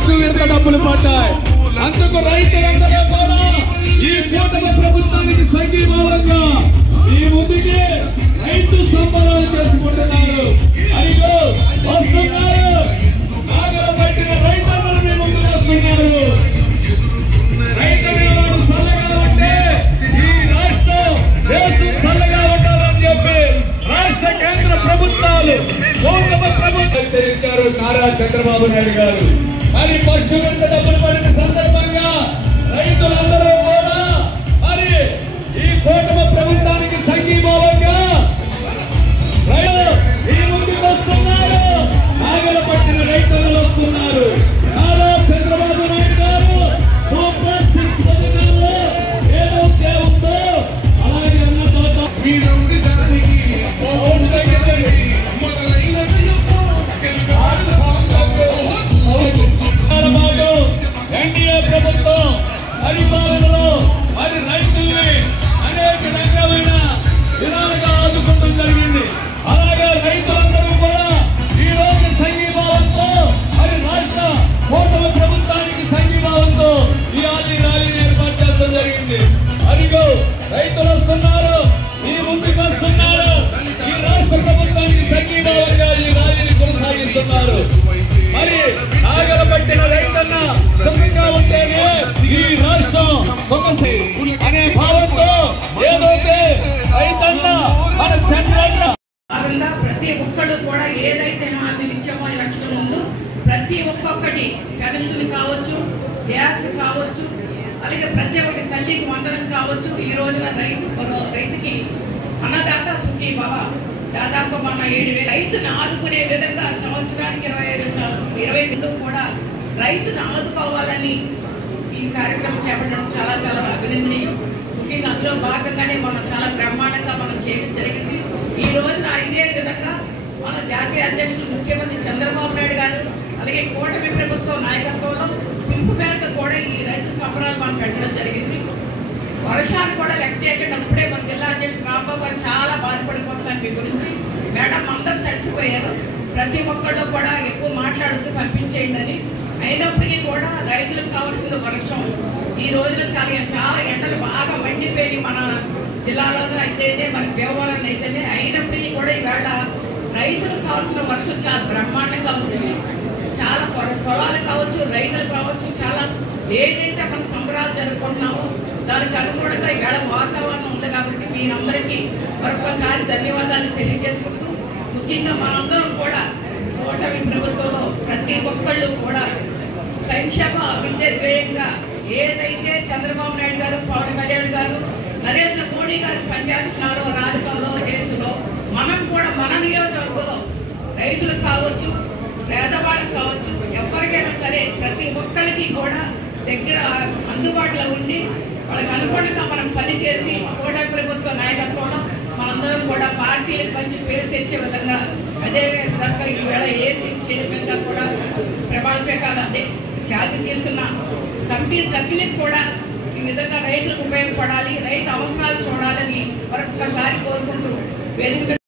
First విడత డబ్బులు పడ్డాయి. అందుకు రైతులందరూ కూడా ఈ కూటమి ప్రభుత్వానికి సంఘీభావంగా ఈ ముందుకి రైతు సంబరాలు చేసుకుంటున్నారు. అడిగో వస్తున్నారు, నాగలు పట్టిన రైతులు మీ ముందుకు వస్తున్నారు. రైతు వాడు చల్లగా ఉంటే ఈ రాష్ట్రం దేశం చల్లగా ఉండాలని చెప్పి రాష్ట్ర కేంద్ర ప్రభుత్వాలు కూటమి ప్రభుత్వం తెలిచారు నారా చంద్రబాబు నాయుడు గారు. మరి ఫస్ట్ విడత డబ్బులు పడిన సందర్భంగా రైతులందరూ కూడా మరి ఈ కూటమి ప్రభుత్వానికి సంఘీభావంగా ఈ ముందుకు వస్తున్నారు. నాగలు పట్టిన రైతులు వస్తున్నారు. నారా చంద్రబాబు నాయుడు గారు సూపర్ సిక్స్ పథకాల్లో ఏదైతే ఉందో అలాగే ఉన్నత ఎన్డీఏ ప్రభుత్వం పరిపాలనలో మరి రైతుల్ని అనేక రకమైన విధాలుగా ఆదుకోవడం జరిగింది. అలాగే రైతులందరూ కూడా ఈ రోజు సంఘీభావంతో మరి రాష్ట్ర కూటమి ప్రభుత్వానికి సంఘీభావంతో ఈ ర్యాలీని ఏర్పాటు చేయడం జరిగింది. అదిగో రైతులు వస్తున్నారు, ఈ ముందుకు వస్తున్నారు. ఈ రాష్ట్ర ప్రభుత్వానికి సంఘీభావంగా ఈ ర్యాలీని కొనసాగిస్తున్నారు. మరి నాగలు పట్టిన రైతన్న సుఖంగా ఉంటేనే ఈ రాష్ట్రం సుఖసి అనే భావంతో ఏదైతే రైతన్న మన చంద్రన్న ప్రతి ఒక్కరు కూడా ఏదైతే హామీలు ఇచ్చామో ఎలక్షన్ ముందు ప్రతి ఒక్కొక్కటి పెన్షన్ కావచ్చు, గ్యాస్ కావచ్చు, అలాగే ప్రతి ఒక్కటి తల్లికి వందనం కావచ్చు. ఈ రోజున రైతుకి అన్నదాత సుఖీ భవ దాదాపు మన 7,000 రైతును ఆదుకునే విధంగా సంవత్సరానికి 25 కూడా రైతును ఆదుకోవాలని ఈ కార్యక్రమం చేపట్టడం చాలా చాలా అభినందనీయం. ముఖ్యంగా అందులో భాగంగానే మనం చాలా బ్రహ్మాండంగా మనం చేయడం జరిగింది. ఈ రోజున ఇదే విధంగా మన జాతీయ అధ్యక్షులు ముఖ్యమంత్రి చంద్రబాబు నాయుడు గారు అలాగే కూటమి ప్రభుత్వం నాయకత్వంలో పిలుపు మేరకు కూడా ఈ రైతు సంబరాలు మనం పెట్టడం జరిగింది. వర్షాన్ని కూడా లెక్క చేయకుండా అప్పుడే మన జిల్లా అధ్యక్షుడు రాంబాబు గారు చాలా బాధపడిపోతారు మీ గురించి. మేడం అందరూ తడిసిపోయారు, ప్రతి ఒక్కళ్ళు కూడా ఎక్కువ మాట్లాడుతూ పంపించేయండి అని. అయినప్పటికీ కూడా రైతులకు కావాల్సిన వర్షం ఈ రోజున చాలా ఎండలు బాగా మండిపోయి మన జిల్లాలోనూ అయితేనే మన వ్యవహారాలు అయితేనే. అయినప్పటికీ కూడా ఈవేళ రైతులకు కావాల్సిన వర్షం చాలా బ్రహ్మాండంగా వచ్చింది. చాలా పొలాలు కావచ్చు, రైతులు కావచ్చు, చాలా ఏదైతే మన సంబరాలు జరుపుకుంటున్నామో దానికి అనుగుణంగా ఈవేళ వాతావరణం ఉంది. కాబట్టి మీరందరికీ మరొకసారి ధన్యవాదాలు తెలియజేసుకుంటూ, ముఖ్యంగా మనందరం కూడా కూటమి ప్రభుత్వంలో ప్రతి ఒక్కళ్ళు కూడా సంక్షేమ అభివృద్ధి ధ్యేయంగా ఏదైతే చంద్రబాబు నాయుడు గారు, పవన్ కళ్యాణ్ గారు, నరేంద్ర మోడీ గారు పనిచేస్తున్నారో రాష్ట్రంలో, దేశంలో, మనం కూడా మన నియోజకవర్గంలో రైతులకు కావచ్చు, పేదవాళ్ళకి కావచ్చు, ఎవరికైనా సరే ప్రతి ఒక్కరికి కూడా దగ్గర అందుబాటులో ఉండి వాళ్ళకి అనుగుణంగా మనం పనిచేసి కూటమి ప్రభుత్వ నాయకత్వంలో మనందరం కూడా పార్టీలకు మంచి పేరు తెచ్చే విధంగా అదే విధంగా ఈవేళ ఏసీ చైర్మన్గా కూడా ప్రమాణ స్వీకారం ఛార్జీ తీసుకున్న కమిటీ సభ్యులకు కూడా ఈ విధంగా రైతులకు ఉపయోగపడాలి, రైతు అవసరాలు చూడాలని మరొకసారి కోరుకుంటూ వేదిక